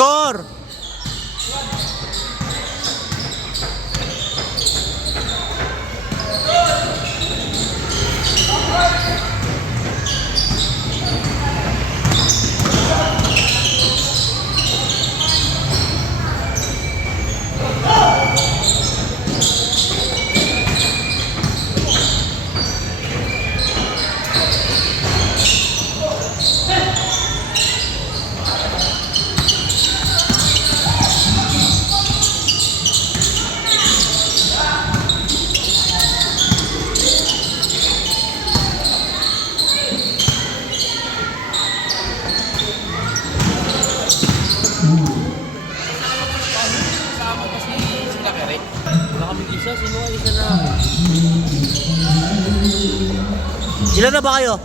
Score! Ilan na ba kayo?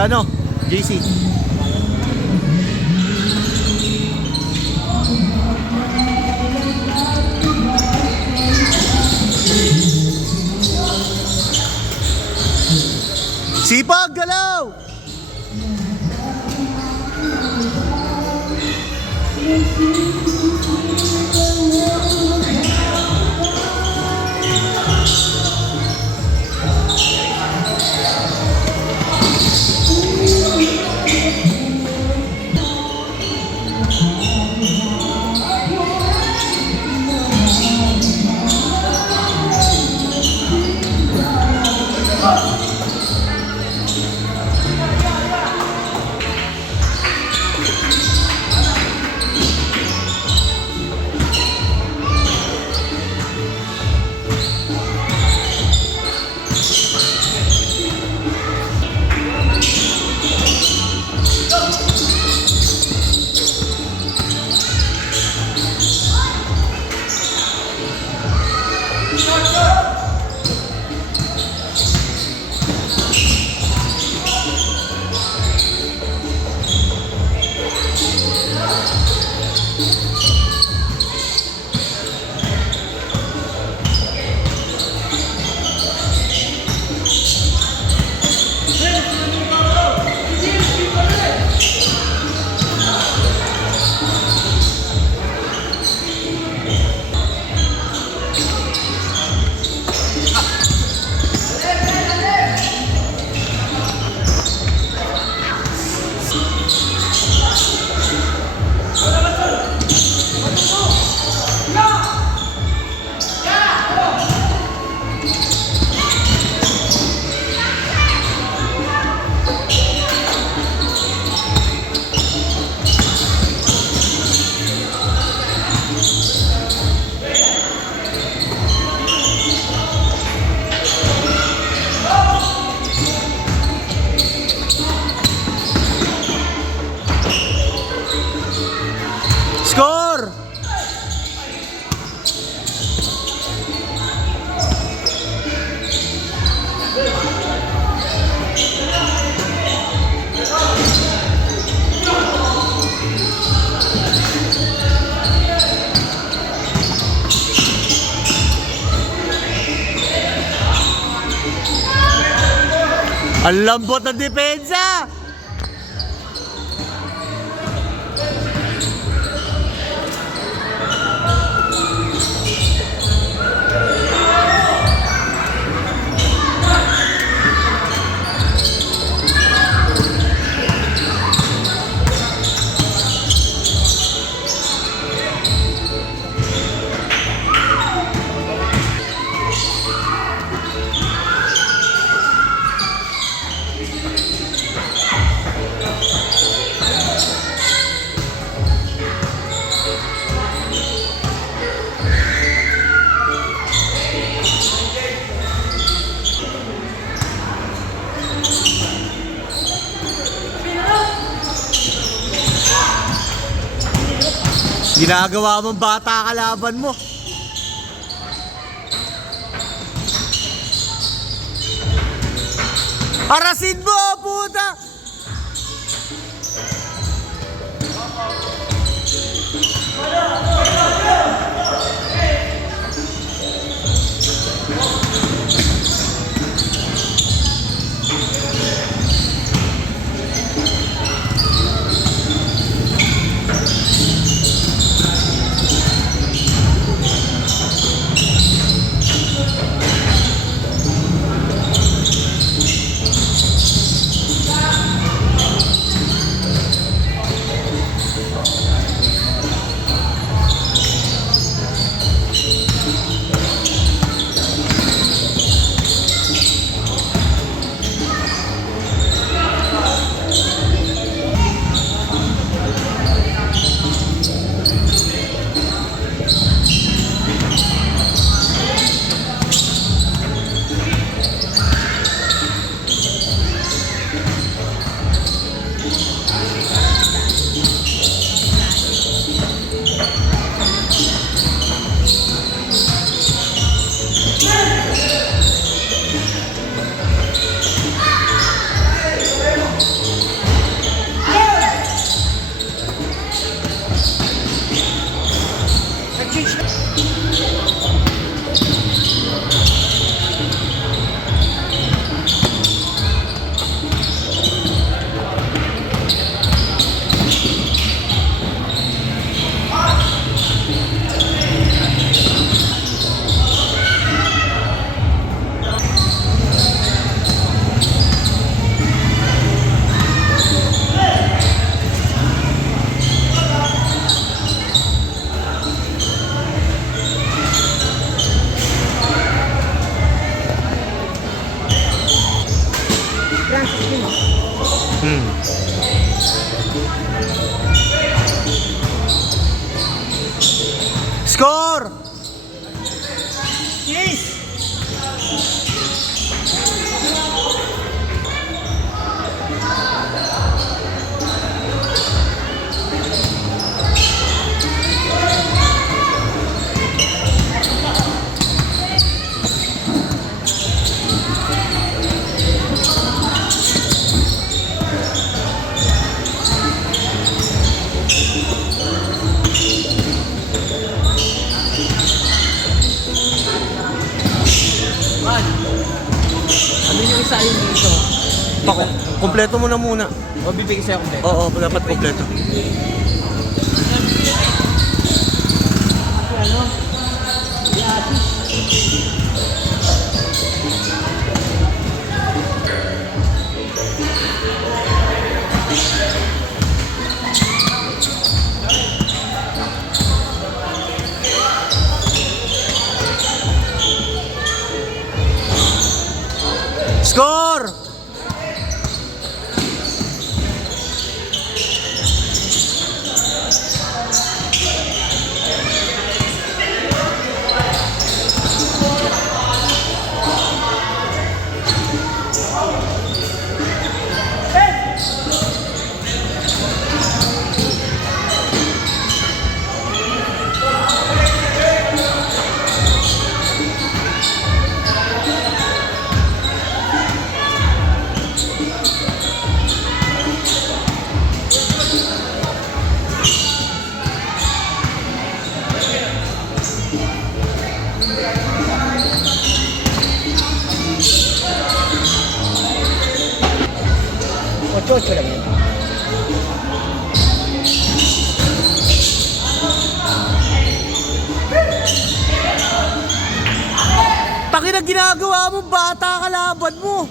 Ano? JC. Sipag, galaw! Score! Ang lambot ng depensa! Ginagawa mong bata kalaban mo. Arasin mo, puta! Score! Yes! Ano yung isa yung dito? Pako, kompleto mo na muna. O bibigay sa'yo kompleto? Oo, dapat kompleto. Ano? Score! Ocho lang yun. Taki na ginagawa mo, bata kalaban mo.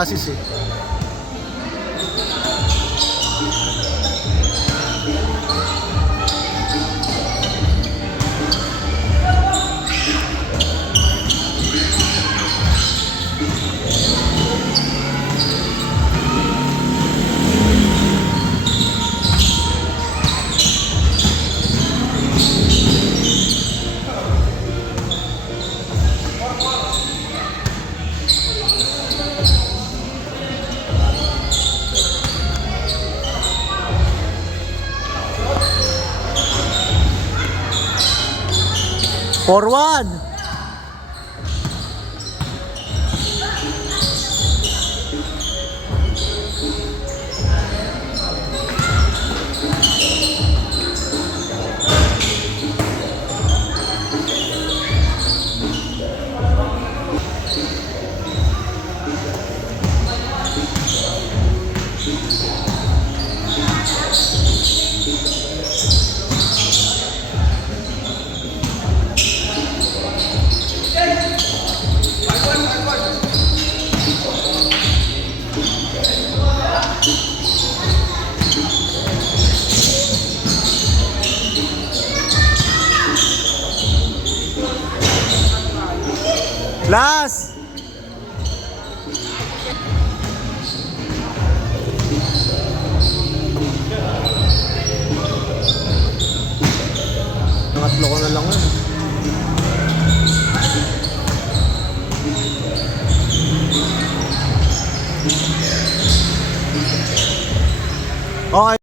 Chassis eh. For one. Last. Nangatlo ko na lang yun. Okay.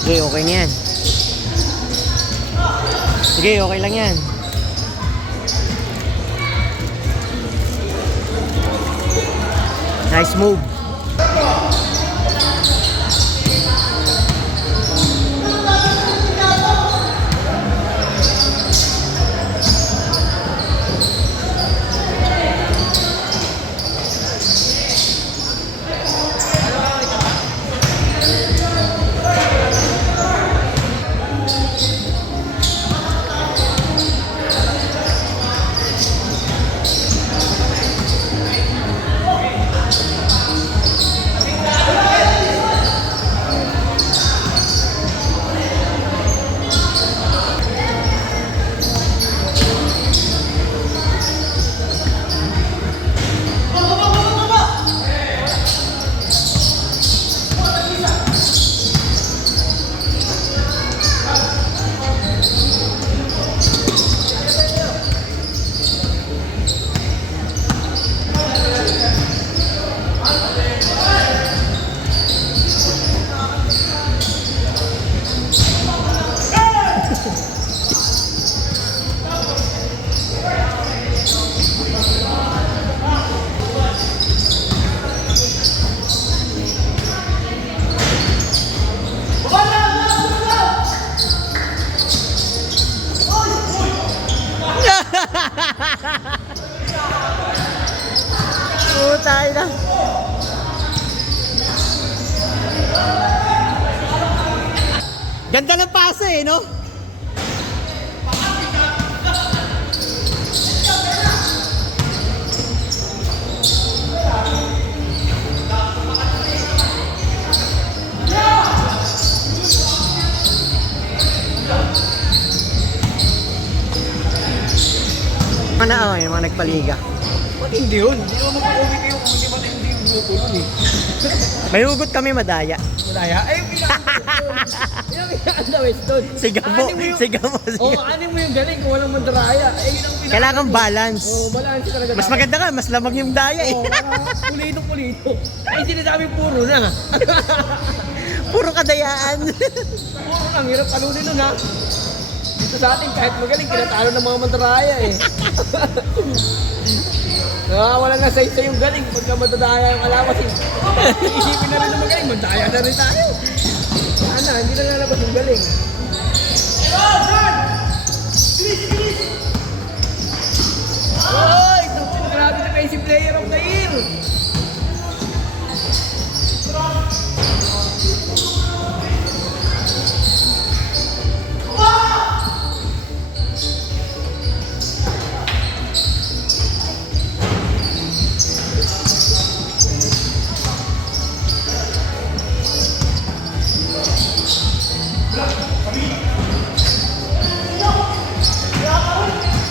Sige, okay na yan. Sige, okay lang yan. Nice move. Putay na. Ganda ng pasa eh, no? Yung mga nagpaliga. Ba't hindi yun? Hindi naman mag-uwi kayo kung hindi man hindi yung bumukulong eh. May hugot kami madaya. Madaya? Ay, yung pinaka-andawes doon. Sigamo, sigamo. Oo, anin mo yung galing kung walang mandaraya. Eh, yun ang pinaka- Kailangan balance. Oo, balance talaga. Mas maganda ka, mas lamang yung daya eh. Oo, pulito-pulito. Ay, sinasabi puro na. Puro kadayaan. Puro lang, hirap talunin nun ha. Dito sa atin, kahit magaling, kinatalo ng mga mandaraya eh. Wala na sa isa yung galing pagka madadaya yung kalawasin. Iisipin na rin na magaling, madaya na rin tayo. Ano, hindi na lalabas yung galing. Oy! Grabe na kayo si player of the year!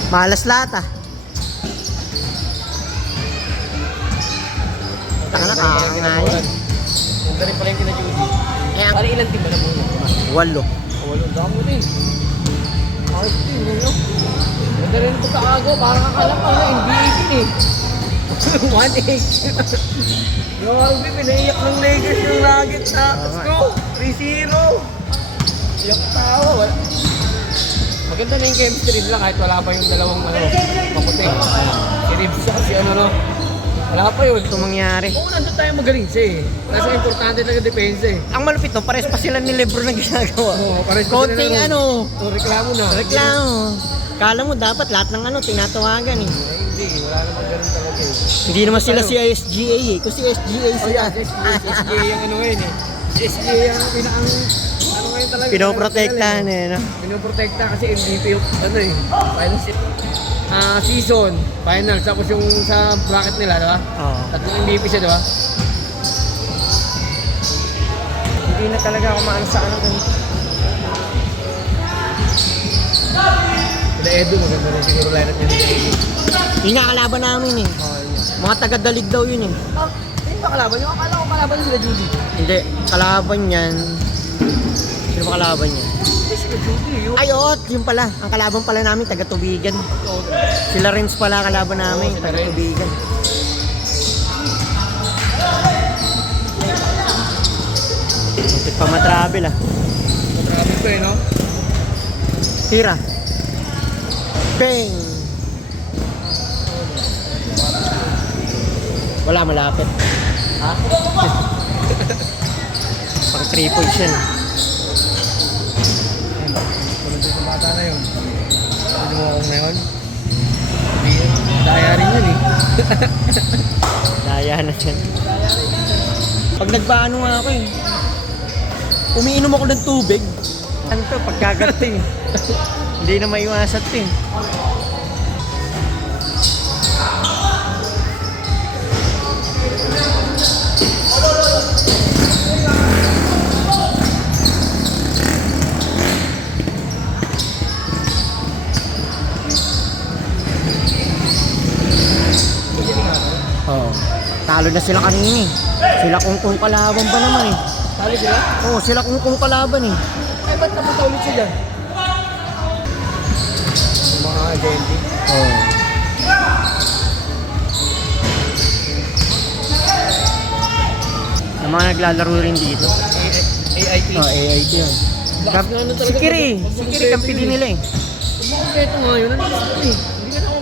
Malas lahat ah. Taka na kaangayin. Ganda rin pala yung kina Judy. Parang ilang team ba na muna? 8. Walo, damo din. Ayos team, no? Ganda rin ito kaago, parang akala pa na NBA din eh. 1-8. Grabe, pinaiyak ng Lakers yung Nuggets na. Let's go! 3-0. Iyak tawa. Maganda na yung chemistry nila kahit wala pa yung dalawang maputi. Si Ribs kasi no? Wala pa yun. Ito mangyari. Oo, nandun tayo magaling siya eh. Kasi importante talaga depensa eh. Ang malupit no, pares pa sila ni Lebron na ginagawa. Oo, pares pa sila Konting na- ano, Reklamo na. reklamo. Kala mo dapat lahat ng ano, tinatawagan eh. Ay, hindi, wala namang ganun talaga eh. Hindi naman sila si SGA eh. Kung si SGA Oh sila. yeah, SGA yung ano ngayon eh. SGA yung pinakang, ano ngayon talaga. Pinoprotektahan eh, no? Pinoprotekta kasi MVP yung, ano eh, final season, final. Tapos yung sa bracket nila, di ba? Oo. Tatlong MVP siya, di ba? Hindi na talaga ako maano sa ano ganito. Sila Edu, maganda rin siguro lineup niya nila Edu. Yung nakalaban namin eh. Mga taga-dalig daw yun eh. Ah, hindi ba kalaban? Yung akala ko kalaban sila Judy. Hindi, kalaban yan. Sino ba kalaban niya? Si Judy, yun. Ay, oo, yun pala. Ang kalaban pala namin, taga-Tubigan. Sila Renz pala kalaban namin, Oo, sila taga-Tubigan. Muntik pa matravel ah. Matrabi ko eh, no? Tira. Bang! Wala, malapit. Ha? Pang 3 points yan. Tulad sa bata na yun. Ano mo akong ngayon? Hindi, daya rin yun eh. Daya na yan. Pag nagpaano nga ako eh. Umiinom ako ng tubig. Ano to, pagkagat eh. Hindi na maiwasan to eh. Oo. Talo na sila kanina eh. Sila kung kalaban ba naman eh. Tali sila? Oo, sila kung kalaban eh. Eh, ba't napunta ulit sila? Yung mga agente. Oo. Yung mga naglalaro rin dito. AIT. Oo, AIT yun. Lakas nga ano Si talaga. Kiri. Si Kiri, kampi din nila eh. Kompleto nga yun. Ano gusto ko eh. Hindi ka na ako.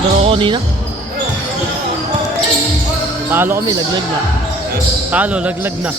Ano kanina? Talo kami, laglag na. Talo, laglag na.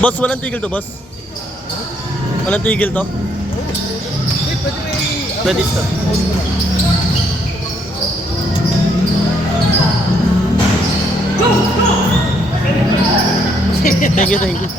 Boss, walang tigil to, boss. Walang tigil to. Pwede stop. Thank you, thank you.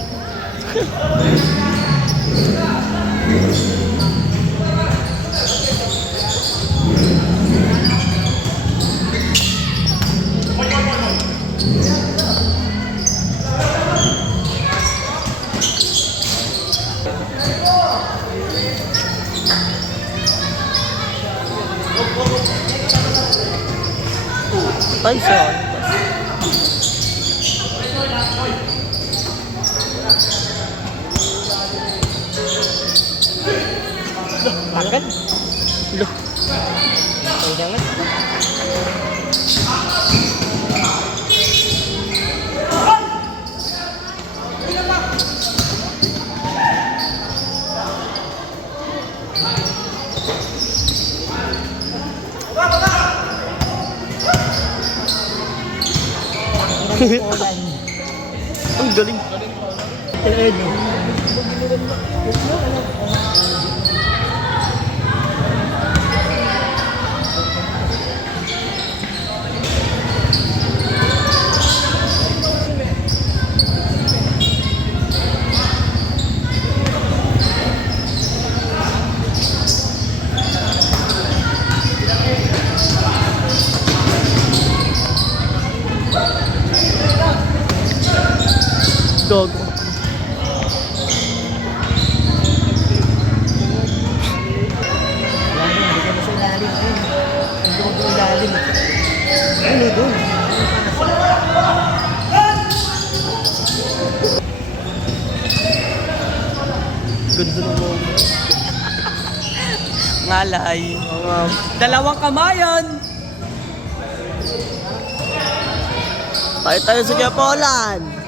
Ay, sorry. Agad? Lo. Ay, jangan. Ang galing. Dog. Hindi ka na sa ilalim. Hindi ko sa ilalim. Ano doon? Ganda ng mo. Ngalay. Dalawang kamayan. Tayo sa Gapolan.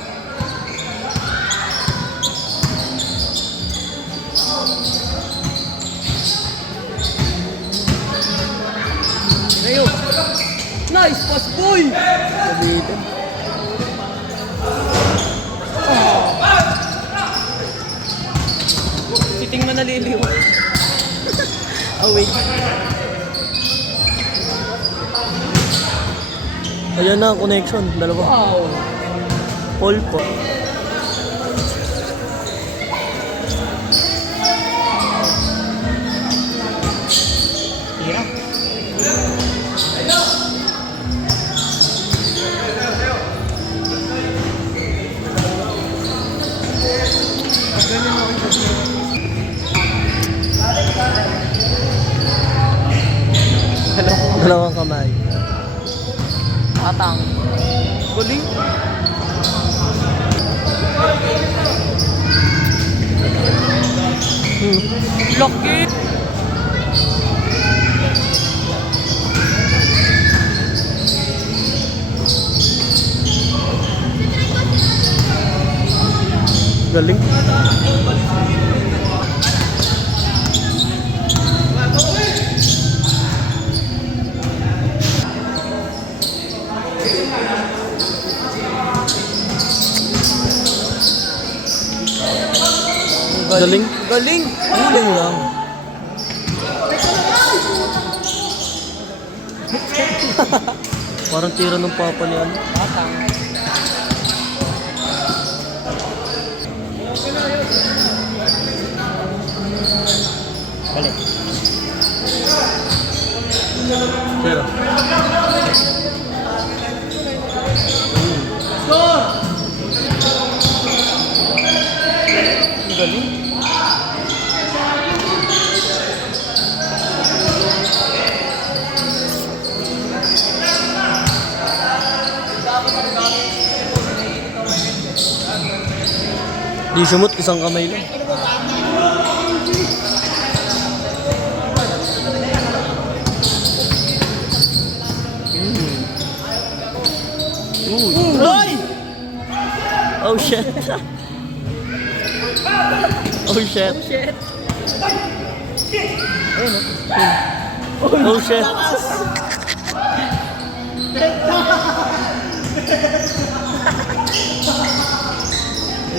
Ngayon. Nice pass, boy! Dito. Siting manaliliw. Away. Ayan na ang connection. Dalawa. Wow! All po. Hirap. Dalawang kamay. Atang. Galing. Lucky! Galing. Galing. Galing! Galing lang. Parang tira ng papa ni ano. Atang. Balik. Tira. Galing. Di sumot, isang kamay lang. Uy! Oh shit! Oh shit! Shit! Oh shit!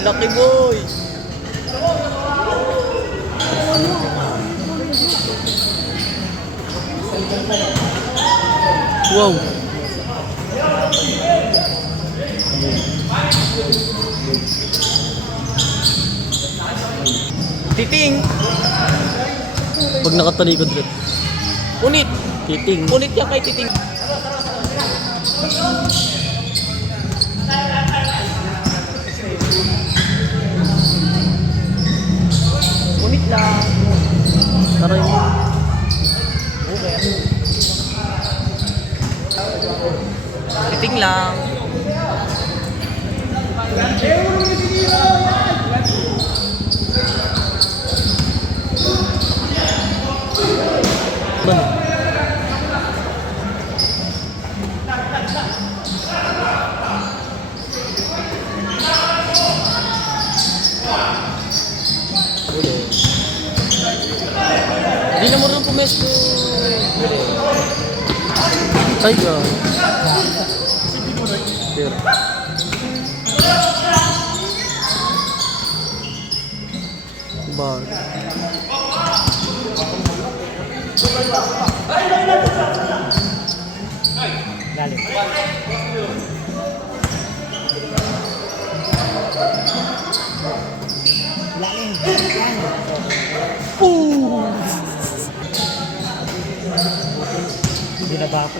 laki boy. Wow. Titing. Pag nakatalikod rin. Unit. Titing. Unit yan kay Titing. Unit lang. Taray mo. Titing lang. Ban. Hindi na mo rin pumesto. Ay, God. Pero. Bag. Lalim. Lalim. Hindi na ba ako?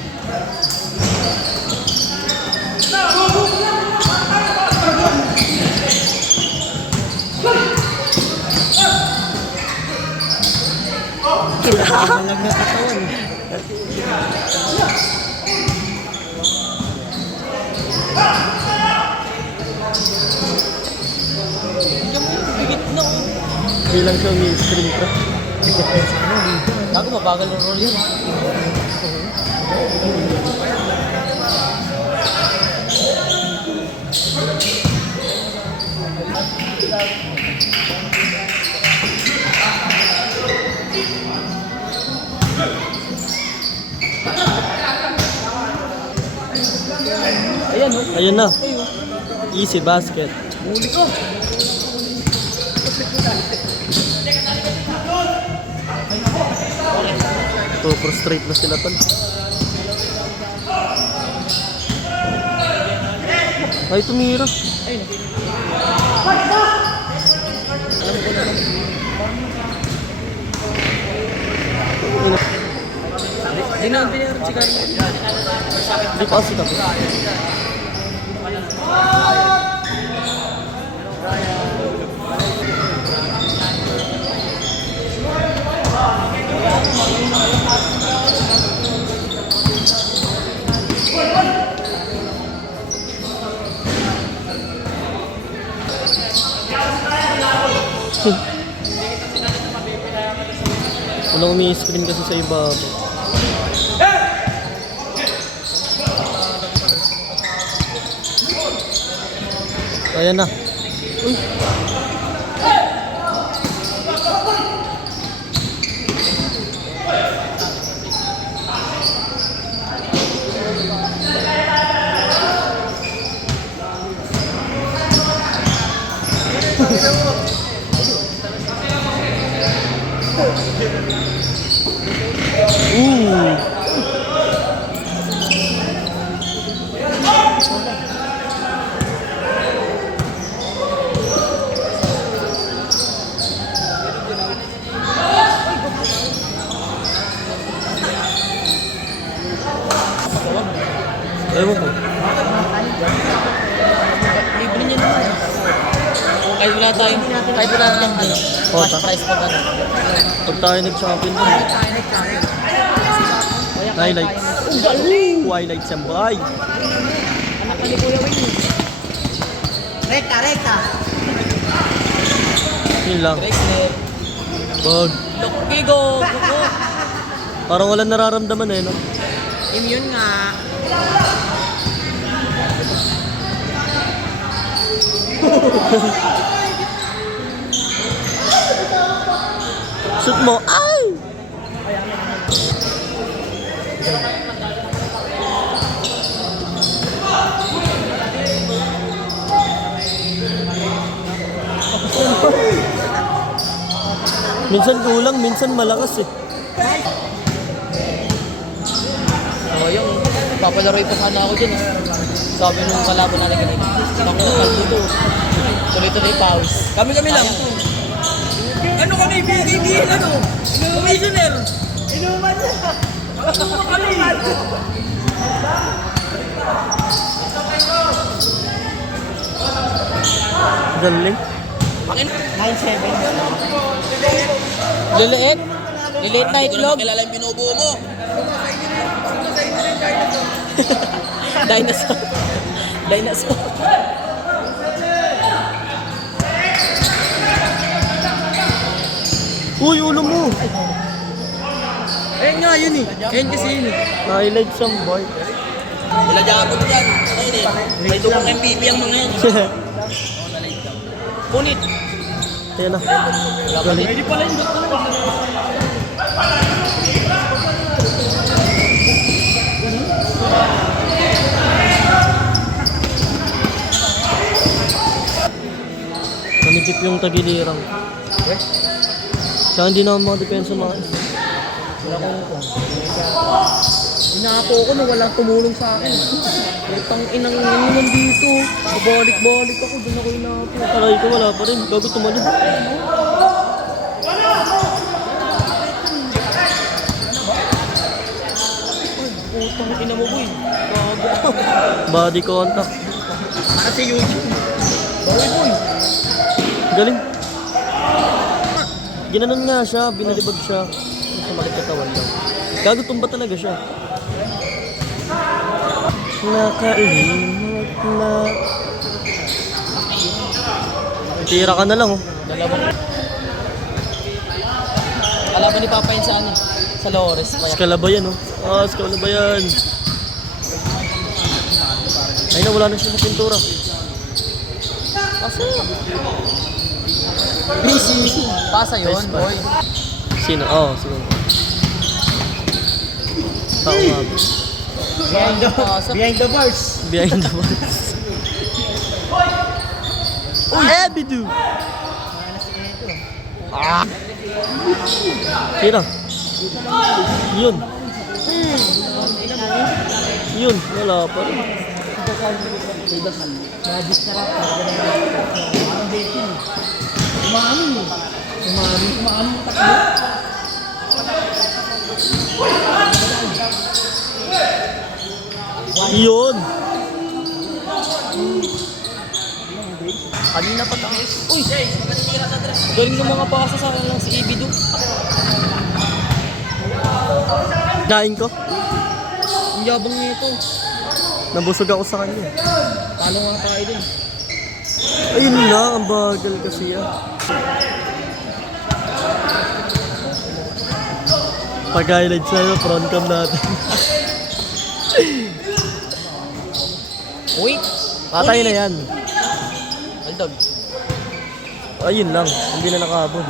Kailangan lang na katawan. Bigit na oh. Bilang siya may-stream ka. Bago mabagal ng roll yun. Ayan oh. Ayun na. Easy basket. Huli ko. Frustrate na sila tol. Ay, tumira. Hindi na ang pinirap si Carlo. Hindi pa kasi tapos. Walang umi-screen kasi sa iba. Ayan na. Uy. Ewan ko. Libre niya naman. Kahit wala tayong, kahit wala tayong ano, Kota. price pa ba? Pag tayo nag-champion dun. Highlights. Ang galing! Highlights yan, boy. Anak ka ni Kuya Wayne. Rekta, rekta! Yun lang. Bracelet. Bag. Kigo! Parang walang nararamdaman eh, no? Immune nga. Shoot mo. Ay! Minsan kulang, minsan malakas eh. Oh, yung papalaroy pa sana ako dyan. Sabi nung kalaban natin kanina. Ako na dito. Tuloy-tuloy pawis. Kami-kami lang. Ano kami? Bigyan ano? Commissioner. Inuman niya. Inuman kami. Galing. 9-7. Liliit? Liliit na itlog? Kilala yung binubuo mo. Dinosaur. Dinosaur. Uy, ulo mo! Ayun nga yun eh. Ayun kasi yun eh. Highlight siyang boy. Wala dyan dyan. Ayun eh. May tukang MVP ang mga yan. Punit. Ayan na. Galing. Pwede pala yung doktor. Manikip yung tagilirang. Tsaka hindi na mga depensa mga Inato ko na walang tumulong sa akin. Putang inang naman dito. Balik-balik ako. Doon ako inato. Aray ko, wala pa rin. Gago tumalon. Putang ina mo boy. Gago. Body contact. Para si YouTube. Boy boy. Galing. Ginanon nga siya, binalibag siya. Sa malit katawan lang. Gago tumba talaga siya. Nakalimot na. Tira ka na lang oh. Dalawang. Kalaban ni Papa yun sa ano? Sa Lores. Skalabayan oh. Ah, skalabayan. Ay na, wala na siya sa pintura. Pasa. Busy. Pasa yun, Nice, boy. Sino? Oh, sige. Tao nga. Pasa. Behind the bars. Behind the bars. Uy! Ebidu! Ah! Tira. Yun. Yun, wala pa rin. Yun. Kanina pa tayo. Uy! Galing ng mga pasa sa akin lang si Ibido. Daing ko. Ang yabang nito. Nabusog ako sa kanya. Talo nga tayo din. Ayun lang, ang bagal kasi ah. Pag-highlights na yun, front cam natin. Uy! Patay na yan. Aldog. Ayun lang, hindi na nakahabol.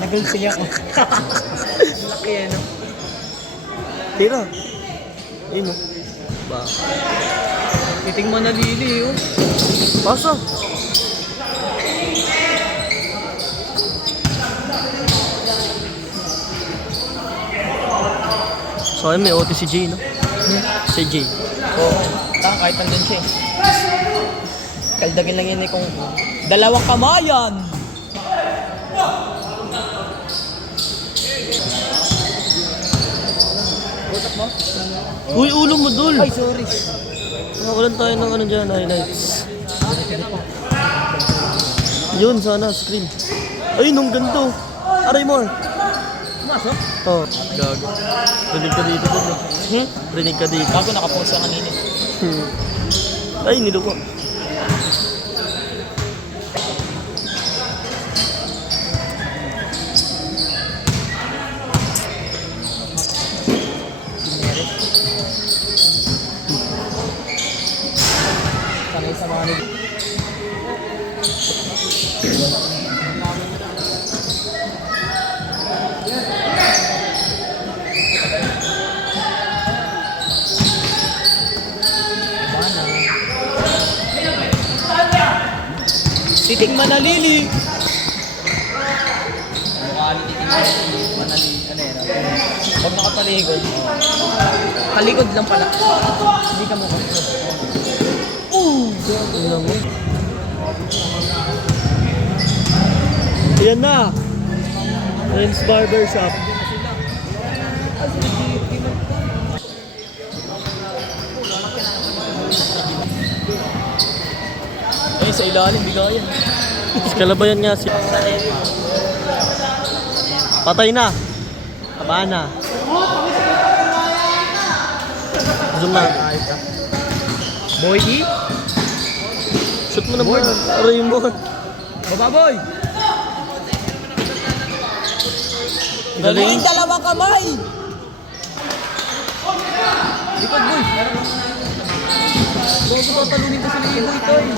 Nag-ulsing ako. Laki eh, no? Tira. Ayun oh. Ba. Kiting manalili, oh. Pasa. So ayun, may OT si Jay, no? Si Jay. Oo. Kahit nandun siya eh. Kaldagin lang yun eh kung dalawang kamayan. Utak mo? Uy, ulo mo, Dul! Ay, sorry. Nakakulan tayo ng ano dyan, highlights. Yun, sana, screen. Ayun, ang ganito. Aray mo. Pumasok? Oh, gago. Rinig ka dito, Dul. Rinig ka dito. Bago nakapost ka kanina. Ay, niluko. Sanay sa mga nila. Titing Manalili. Mukha ni Titing Manali. Ano yan? Pag nakapaligod. Kaligod lang pala. Hindi ka mukha. Tingnan mo. Ayan na. Ren's Barber Shop. Eh, sa ilalim, bigayan. Kalabayan nga si... Patay na. Taba na. Zoom na. Boy E. Shoot mo naman. Raymond. Bababoy. Galing. Dalawang kamay. Likod, boy. Bago tatalunin ko sa libo ito eh.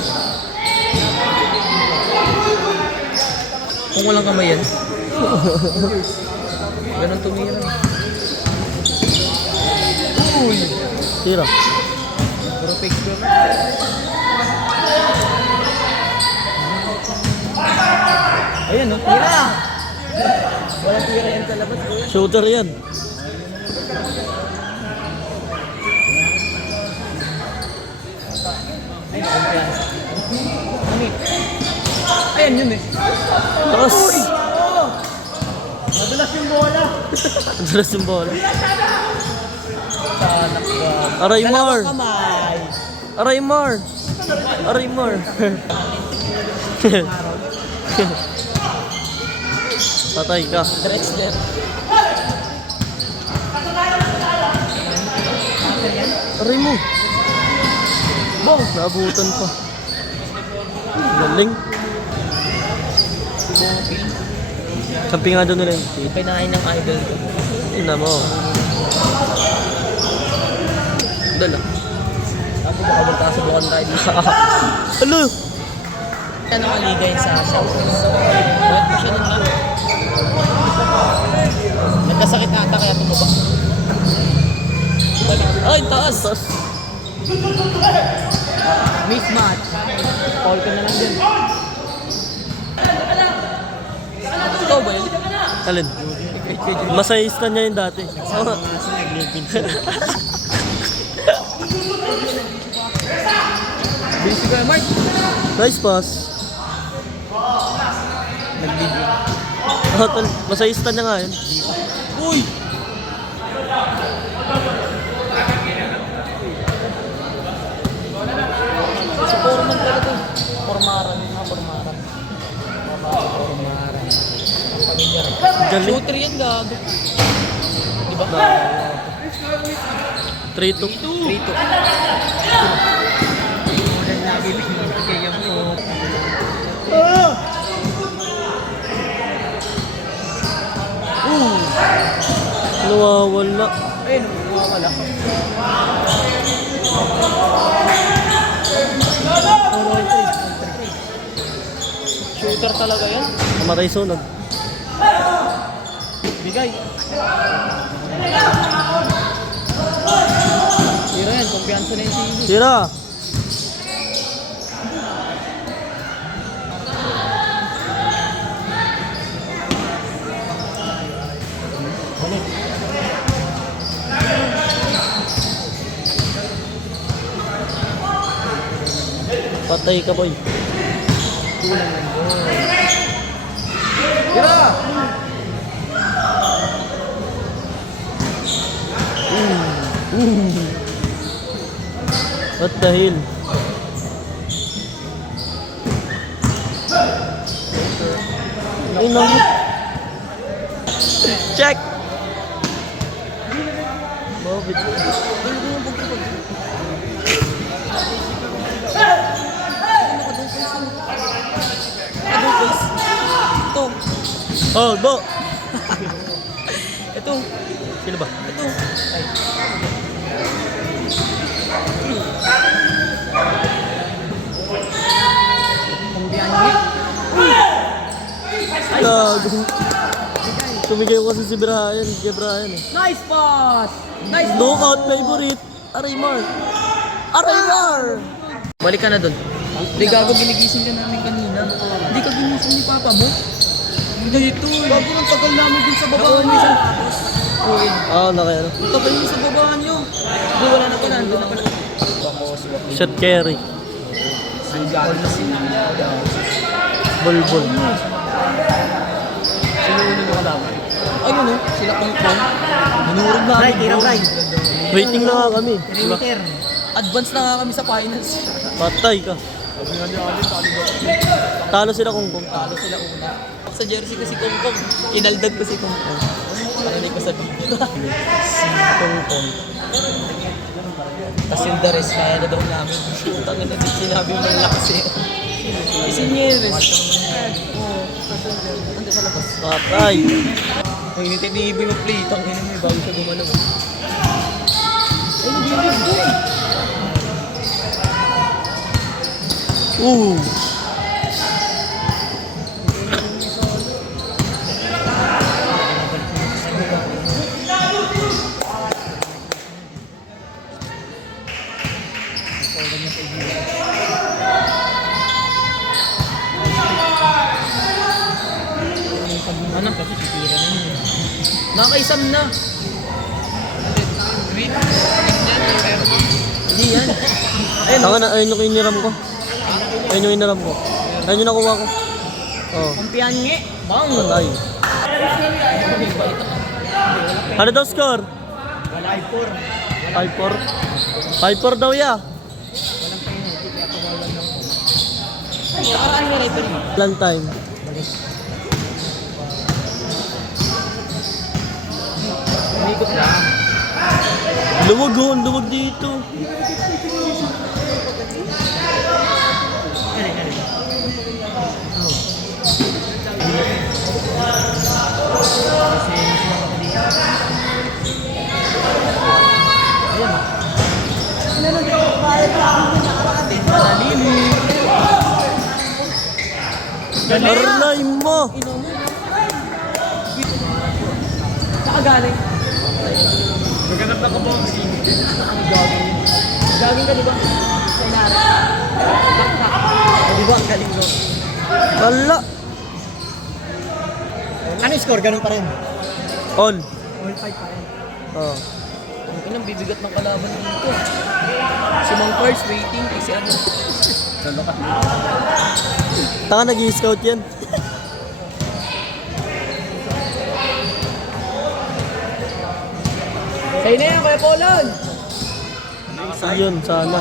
Kung walang kamay yan. Ganun tumira. Uy. Tira. Puro picture. Ayan, no? Tira! Walang tira yan sa labas. Shooter yan. Ayan yun eh. Tapos. Madulas yung bola. Madulas yung bola. Sanak ka. Aray more. Kamay. Aray more. Aray more. Patay ka. Drexler. Aray mo. Bong. Naabutan pa. Galing. Kampi nga doon nila yung tip. Pinain ng idol ko. Tingnan mo. Dala. Tapos baka magkasubukan tayo dito. Hello. Ano ang ligay sa Shawcross? Buhat mo siya nun lang. Nagkasakit ata kaya tumaba. Balik. Ay, taas! Tapos. Mismatch. Call ko na lang din. Ikaw ba yun? Alin? Masayista niya yung dati. Busy ko Mark. Nice pass. Nag-lead. Masayista niya nga yun. Uy! Sa Foreman talaga. Formaran. Mga Formaran. Formaran. Ang pamilya rin. Galing. Shooter yan, gago. Diba? 3-2. 3-2. Nawawala. Ayun, wala. Shooter talaga yan. Namatay sunod. Bigay. Tira yan, kumpiyansa na yung TV. Tira. Patay ka, boy. Tira! What the hell? Ay, naku. Check! Bobit. Ito. Oh, bo! Ito. Sino ba? Ito. Ay. Kumpiyansa. Gago. Tumigay ko kasi si Brian. Kay Brian eh. Nice pass! Nice pass! Knockout favorite. Araymar. Araymar! Balik ka na dun. Hindi gago, ginigising ka namin kanina. na. Hindi ka ginising ni Papa mo? Hindi ito. Bago ng tagal namin dun sa baba Ako, mo. may isang tapos. Uy. Oo, nakaya na. Ang tagal mo sa baba nyo. Hindi, wala na pala. Nandun na pala. Shot carry. Sigal na sila. Bulbul. Sino yun yung kalaban? Ayun o, sila Kongkong. Nanurog na Right, tira right. Waiting na nga kami. Perimeter. Advance na nga kami sa finals. Patay ka. Talo sila Kongkong. Talo sila una. Sa jersey ko si Kongkong. Inaldag ko si Kongkong. Parinig ko sa video. Si Kongkong. Tapos yung the rest, kaya na daw namin. Tangan na din sinabi mo ng lakas eh. Isinyeres. Ando sa labas. Patay. Ang initin ni Ibo yung plate. Ang inin mo bago siya gumalaw. Ay, hindi mo. Ooh. Ano? Kasi titira na yun. Nakaisam na. Hindi yan. Ayun. Saka na, ayun yung iniram ko. Ayun yung iniram ko. Ayun yung nakuha ko. Oh. Kumpiyan nge. Bang! Patay. Ano daw score? 5-4. 5-4 daw ya. Walang time. Umikot na. Luwag oh, ang luwag dito. Arlay mo! Saka galing. Magandang naka-boxing. Gaging ka diba? Sa inaarap. Di ba? Galing ko. Wala! Ano yung score? Ganun pa rin. All. All 5 pa rin. Oh. Ang inang bibigat ng kalaban nito. Si Mang Pars waiting kasi ano. Taka nag-i-scout yan. Sa'yo na yan, Kuya Polon! Ayun, sana.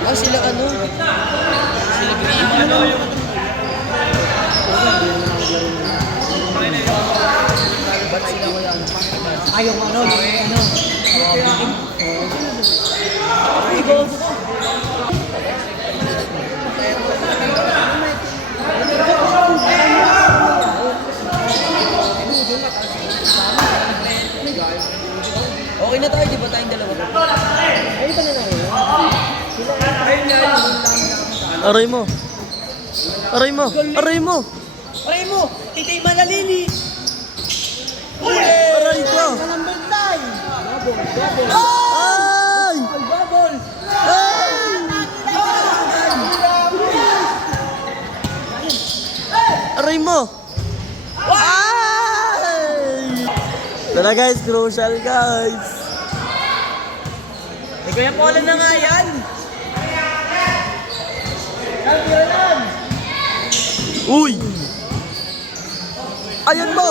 Ah, sila ano? Sila Green. Ano yung... Ba't sila wala ano? Ay, yung ano? Ay, go! Okay na tayo, di ba tayong dalawa? Ayun pa na na rin. Ayun nga yun. Aray mo. Aray mo. Aray mo. Aray mo! Titay Malalili! Aray ko. Kalambantay! Ay! Albabol! Aray mo. Ay! Tara guys, crucial guys. Eh, Kuya Polon na nga yan! Uy! Ayun mo!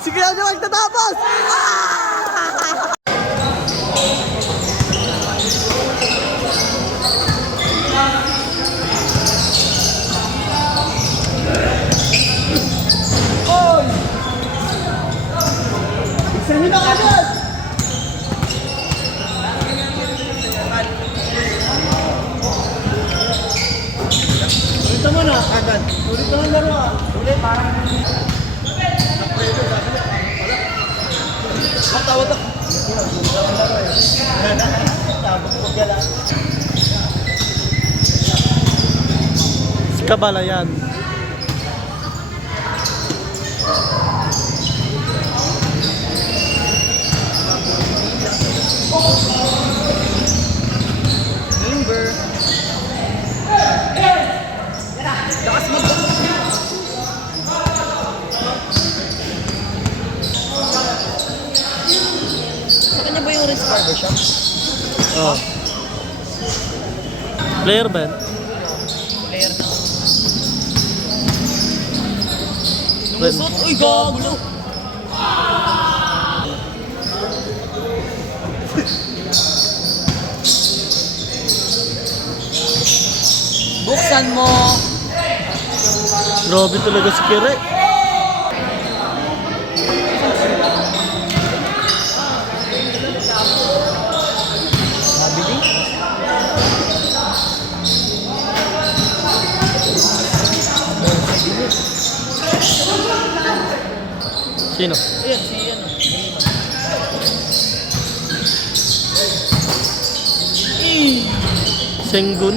Sige na nyo magtatapos! Ah! Saan na agad? Ulit mo na agad. Ulit mo ang laro ah. Ulit parang... Matawad ako. Kabala yan. Number. Lakas mag... Sa kanya ba yung Ritz Barbershop? Oh. Player ba yan? Player ng... Lumusot? Uy, gago! Buksan mo! Grabe talaga si Kire. Mabili? Sino? Ayan, si ano. Sengun?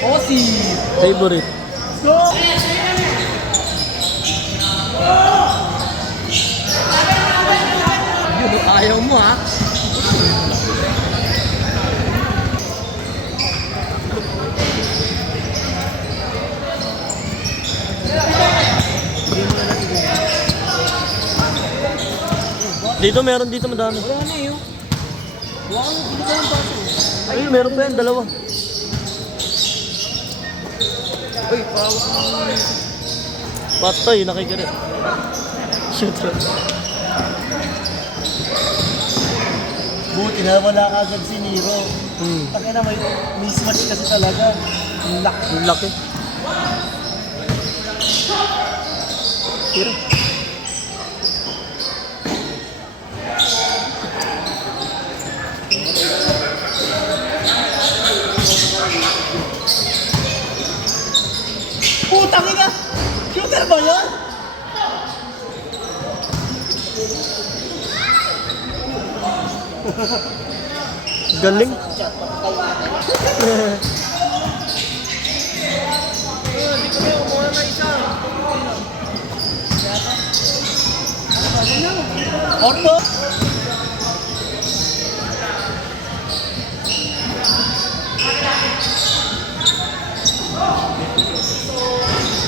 Osi! Favorite? Yun, ayaw mo ha? Dito meron dito madami. Wala na yun. Wala kang pinagawang baso. Ay, meron pa yan, dalawa. Uy, pawak mo. Patay, nakikiri. Shoot. Buti na wala agad si Nero. Hmm. Taka na may mismatch kasi talaga. Ang laki. Tira. Putang ina! Shooter ba yun? Galing. Orto!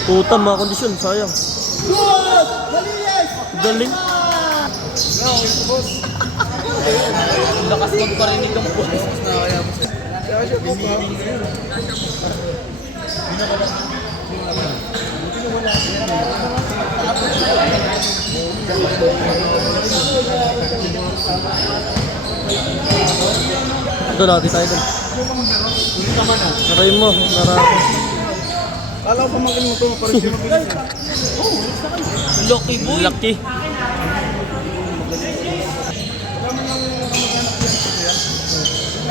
Puta, mga kondisyon, sayang. Good! Malinis! Galing. Ang lakas magparinig ang boses na kaya mo sa... Ito, lagi tayo doon. Narayin mo, narako. Kala ko pamangkin mo ito, parang siya mabilis eh. Lucky boy! Lucky.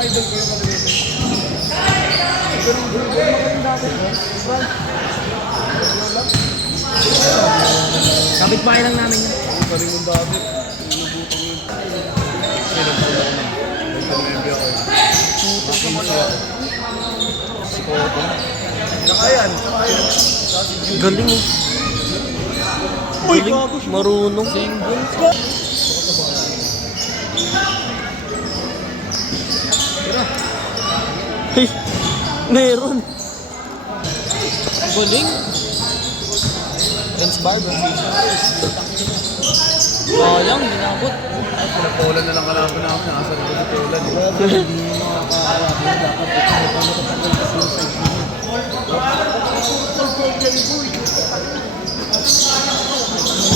Idol ko yung mabilis. Pero magaling dati. Kapit-bahay lang namin yun. Pa rin yung dati. Pinagpala ko na. Nagpag-MB ako. Tutok naman ako. Si Koto. Nakayan. Galing eh. Galing, marunong. Hey, meron. Galing! Vince Barber. Sayang, dinabot. Pinapolan na lang kalaban namin. Nakasal ko si Polan.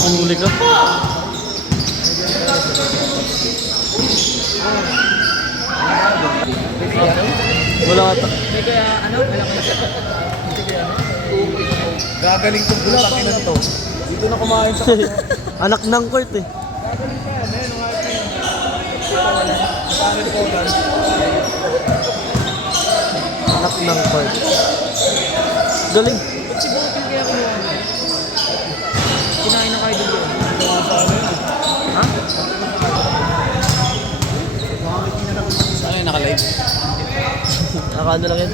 Huli ka. Wala ata. Hindi kaya, ano, kailangan Gagaling tong bulakin na to. Dito na kumain sa Anak ng court eh. Gagaling pa yan. Ayun, ang ating Polan. Anak ng court. Galing. Ba't si Bukil kaya kinuha mo? Kinain na kayo doon. Ha? Saan yung naka-live? Nakano lang yan.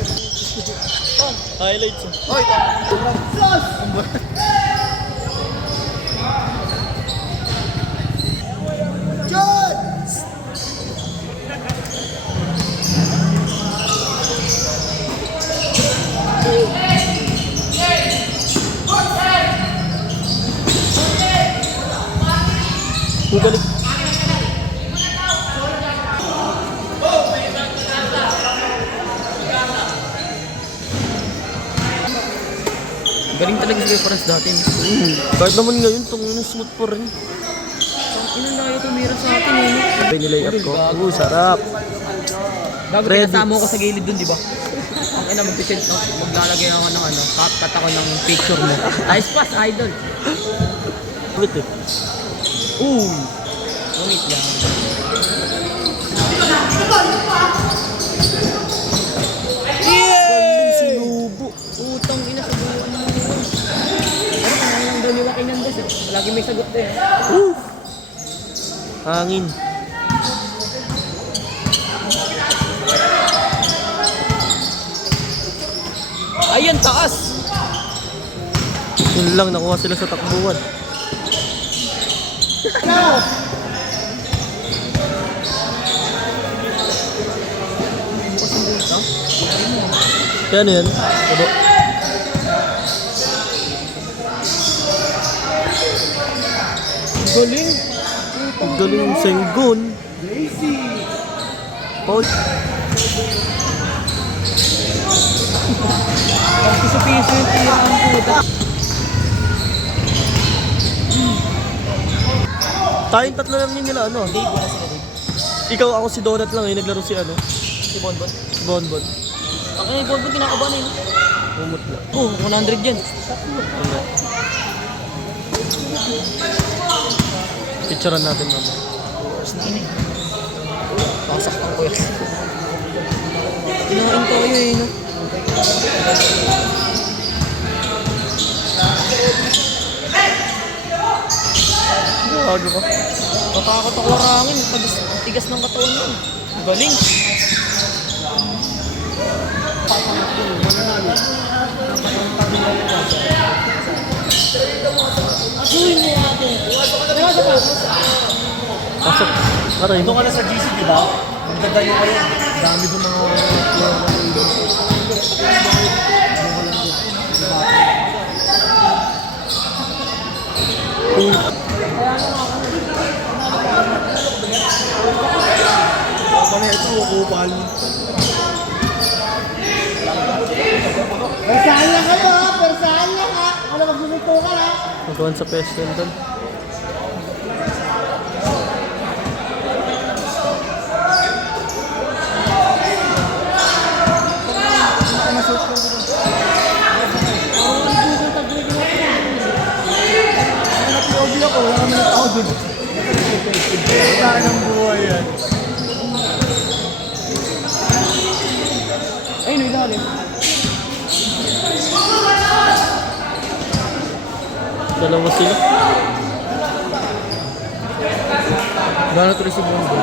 Highlights. Oy! Ang galing. Galing talaga si Kuya dati. Kahit naman ngayon, itong smooth pa rin. Ilan na kayo tumira sa akin eh. Ay, nilay up ko. Sarap. Bago Ready. pinasama ko sa gilid dun, di ba? Ang ina, maglalagay ako ng ano, cut ako ng picture mo. Ice Pass, idol. Wait eh. Uy! Wait lang. Galing sinubo. Utang ina sa buwan mo. Pero kanahin ang daliwa kinandas eh. Lagi may sagot eh. Hangin. Ayan, taas! Yun lang, nakuha sila sa takbuhan. Bukas ang dito. Kaya ano yan? Abo. Galing! Ang galing yung Sengun. Paul. Pag piso-piso yung tira ang puta. Tayong tatlo lang yun nila, ano? Dave, wala sila Dave. Ikaw, ako si Donut lang eh. Naglaro si ano? Si Bonbon. Si Bonbon. Ang kanya Bonbon kinakabahan eh. Umut na. Oh, 100 yan. Picturean natin naman. Oras na yun eh. Pakasaktan ko yan. Kinain tayo eh, no? Gago ka. Tatakot ako arangin. Tigas ng katawan yun. Galing. Pasok. Aray. Doon ka na sa GC, di ba? Magdadayo kayo. Dami doon mga... Kaya ito, kupal. Persahan lang kayo ha, persahan lang ha. Wala magsusuntukan ha. Magawan sa pesto doon. Nag-POV ako, wala kami ng tao dun. Saan ang buhay yan? Ayun, may lalim. Dalawa sila. Gano'n tuloy si Bonbon.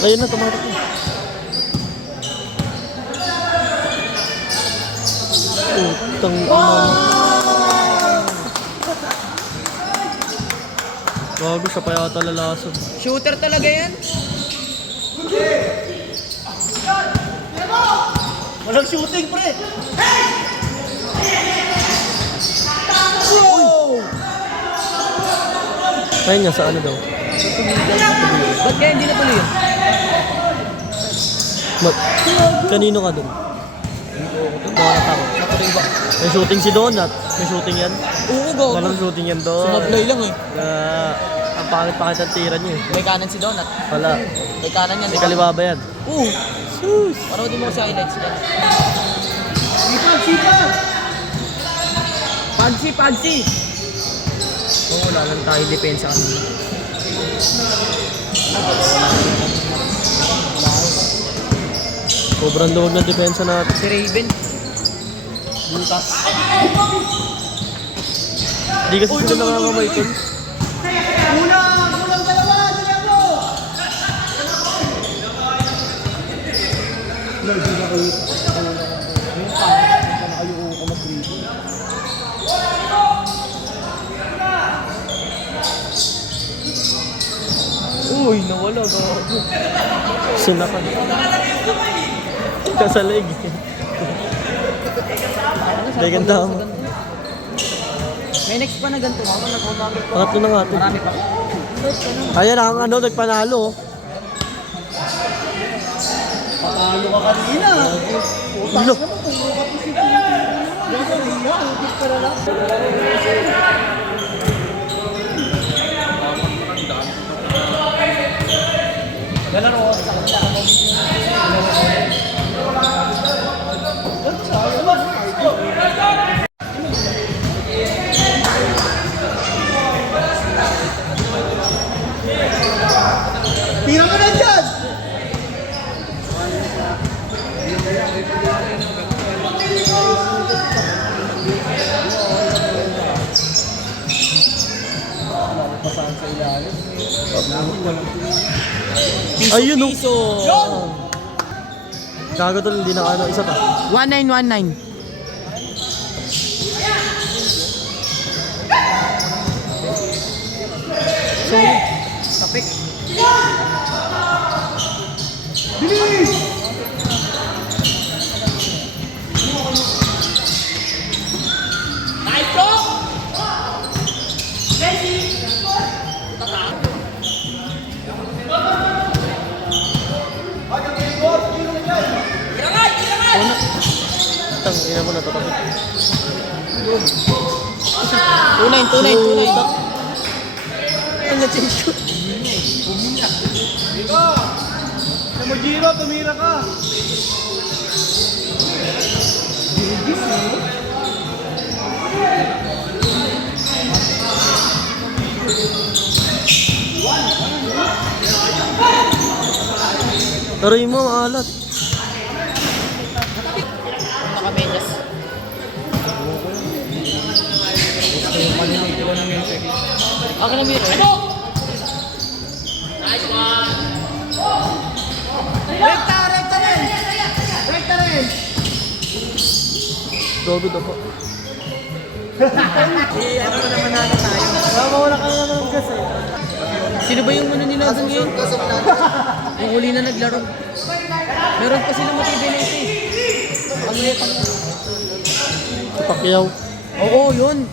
Ayun na, tumarap na. Utang ina. Gago, siya pa yata lalasog. Shooter talaga yan. Walang shooting pre! Ayun nga, sa ano daw? Ba't kaya hindi natuloy yun? Kanino ka dun? Donut ako. Natuloy ba? May shooting si Donut. May shooting yan. Oo, gago. Walang shooting yan doon. Sumablay lang eh. Ang pangit-pangit ang tira niya eh. May kanan si Donut. Wala. May kanan yan. May kaliwa ba yan? Oo. Sus. Paroodin mo sa highlights yan. Pagsi! Oo, wala lang tayo depensa kanina. Sobrang luwag ng depensa natin. Si Raven. Butas. Hindi kasi sila nangangamay tol. Uy, nawala gago. Sinakan. Kasalig. Hindi ganda mo. May next pa na ganito. Pangatlo na nga ito. Marami pa. Ayan ang ano, nagpanalo. Patalo ka kanina. Ulo. Tira ka na dyan! Ayun oh. Gago tol, hindi na ano, isa pa. 1919. Tapik. Tang, ina mo na to. Tunay. Ano change shoot? Magiro, tumira ka! Taray mo, maalat. Nakamenyas. Akin na mira. Ano? Rekta rin! Gago daw po. Ano mo naman natin tayo? Mawala ka na naman ng gas eh. Sino ba yung ano nila doon ngayon? Yung huli na naglaro. Meron pa silang matibay na ito eh. Ang liit ang... Pakyaw. Oo, yun.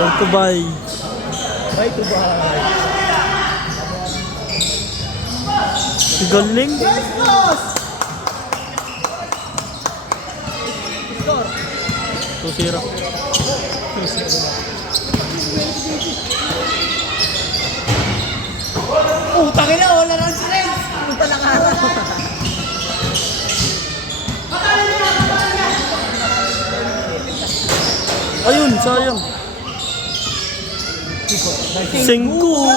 Bye to bye. Bye to bye. Galing. Boss! 2-0. Utang ina, wala na si Renz! Punta lang araw. Ayun, sayang. Sengkun.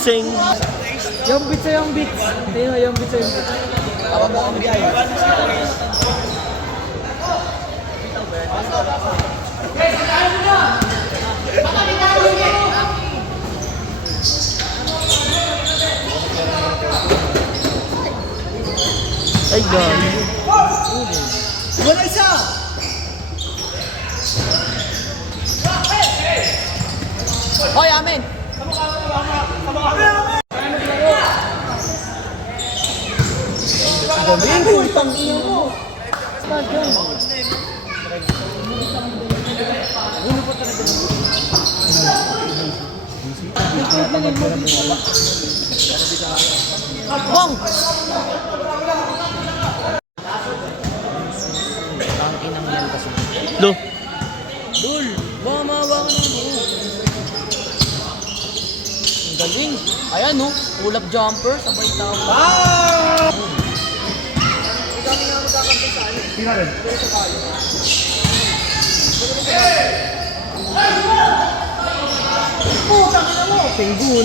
Seng. Yung bits sa yung bits. Tingnan mo yung bits sa yung bits. Tama mo ang biyay. Ay, gago. Wala isa! Hoy, amen! Galing, putang ina mo! Bong! Tangin ang yan kasi. Lo. Dul! Baka maawa ka naman mo. Ang galing. Ayan no, ulap jumper, sabay tao. Tira rin.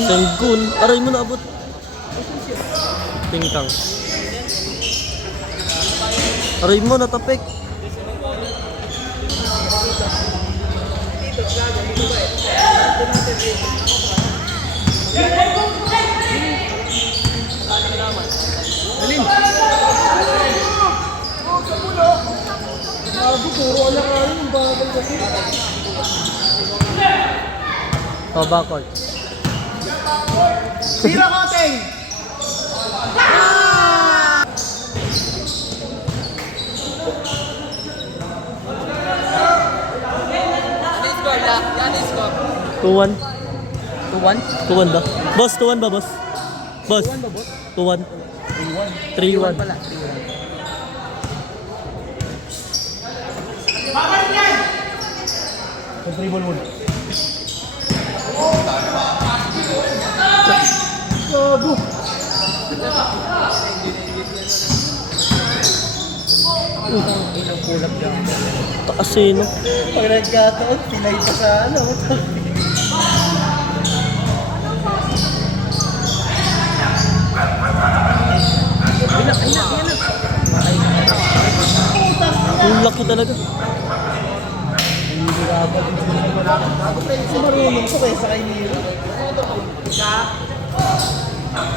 Senggun. Aray mo naabot. Tingkang. Aray mo natapik. Oh, backward. Tira Koteng! Yan is go. 2-1. 2-1? 2-1 ba? Boss, 2-1 ba, boss? Boss. 2-1. 3-1. Pala. 3 ball muna. Gabo! Ilang kulap dyan. Taas eh, no? Pag nagkataon, pinay pa sa ano. Ang laki talaga. Kasi marunong ko kaya sa kay Nero.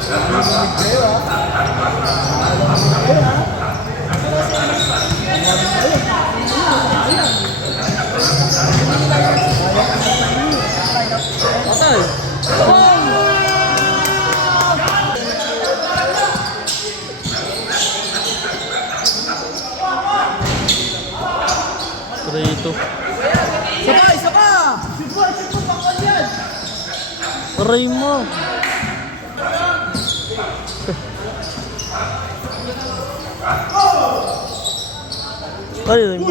Marunong kayo ah. Rito. Isa ka! Aray mo. Ay, mo.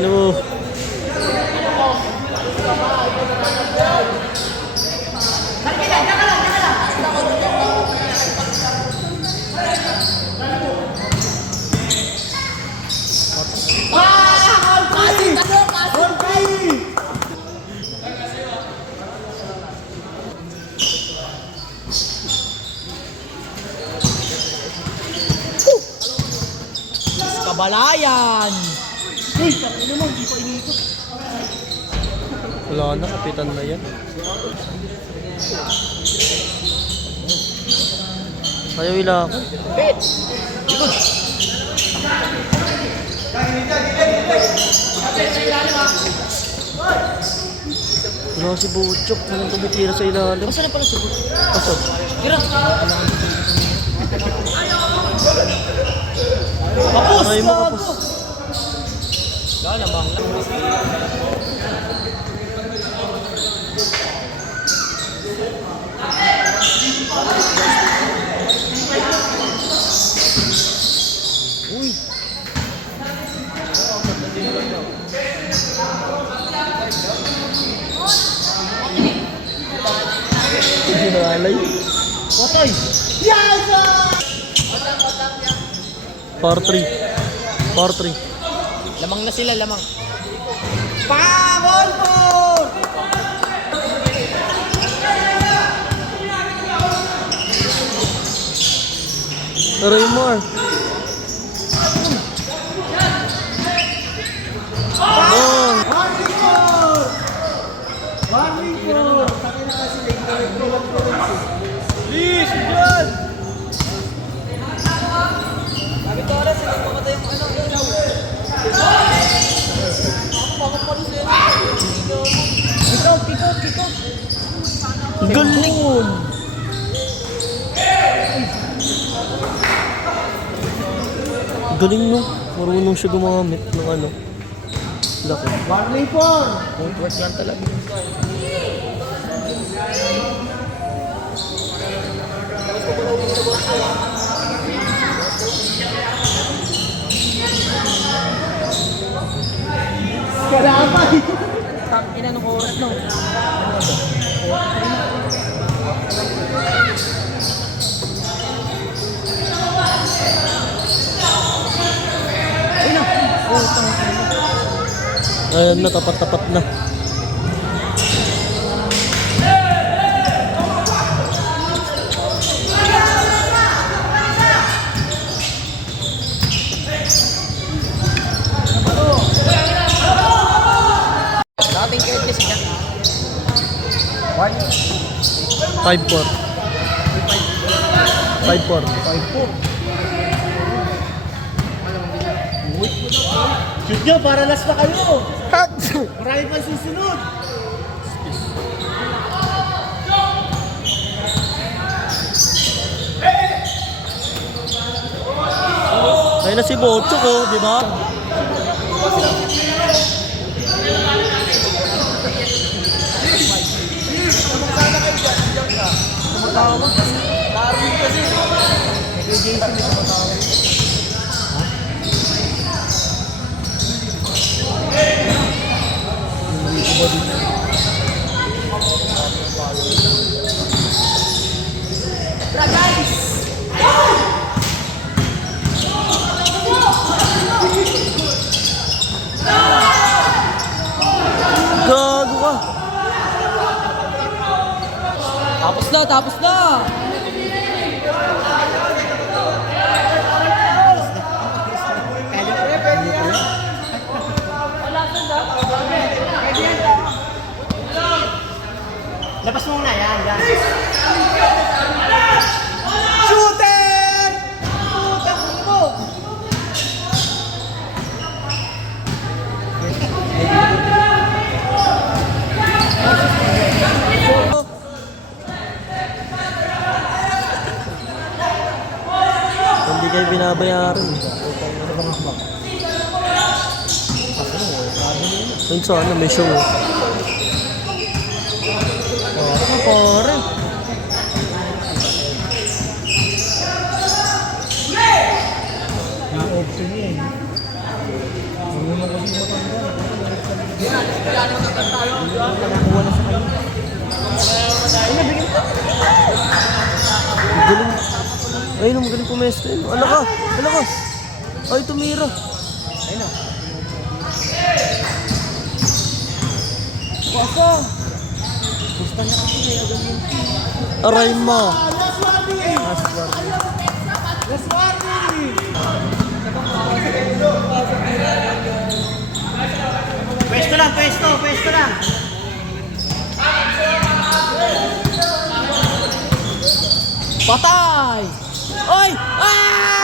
Ano mo? Kabalayan! Wala na, kapitan na yan. Ayaw ila ako. Wala si Butchok, walang tumitira sa ilalim. Masa na pala si Butch? Pasok. Kapus! Aray mo kapos. Lamang lang. Hinalay. Patay! 4-3. 4-3. Lamang na sila, lamang. Aray mo. Galing! Galing no. Marunong siya gumamit ng ano. Laki. Warning for! Footwork yan talaga. Karamay! Ina nung oras no. Ayan na, tapat-tapat na. Dating kahit kasi ka. 5-4. 5-4. Shoot nyo, para last na kayo. Marami pang susunod. Ayun na si Bocho ko, di ba? Gago ka. Tapos na, tapos na! Labas mo na yan, yan. Shooter! Puta mo! Hindi kayo binabayaran. Yun sana, may show. Pare. Yung option niya eh. Marunong kasi matanda. Nakakuha na sa kanya. Galing. Ayun, ang magaling pumesto yun. Ala ka! Ala ka! Ay, tumira. Ayun o. Gusto niya kasi kaya ganyan. Aray mo. Last warning! Last warning! Pwesto lang, pwesto, pwesto lang. Patay! Oy! Ah!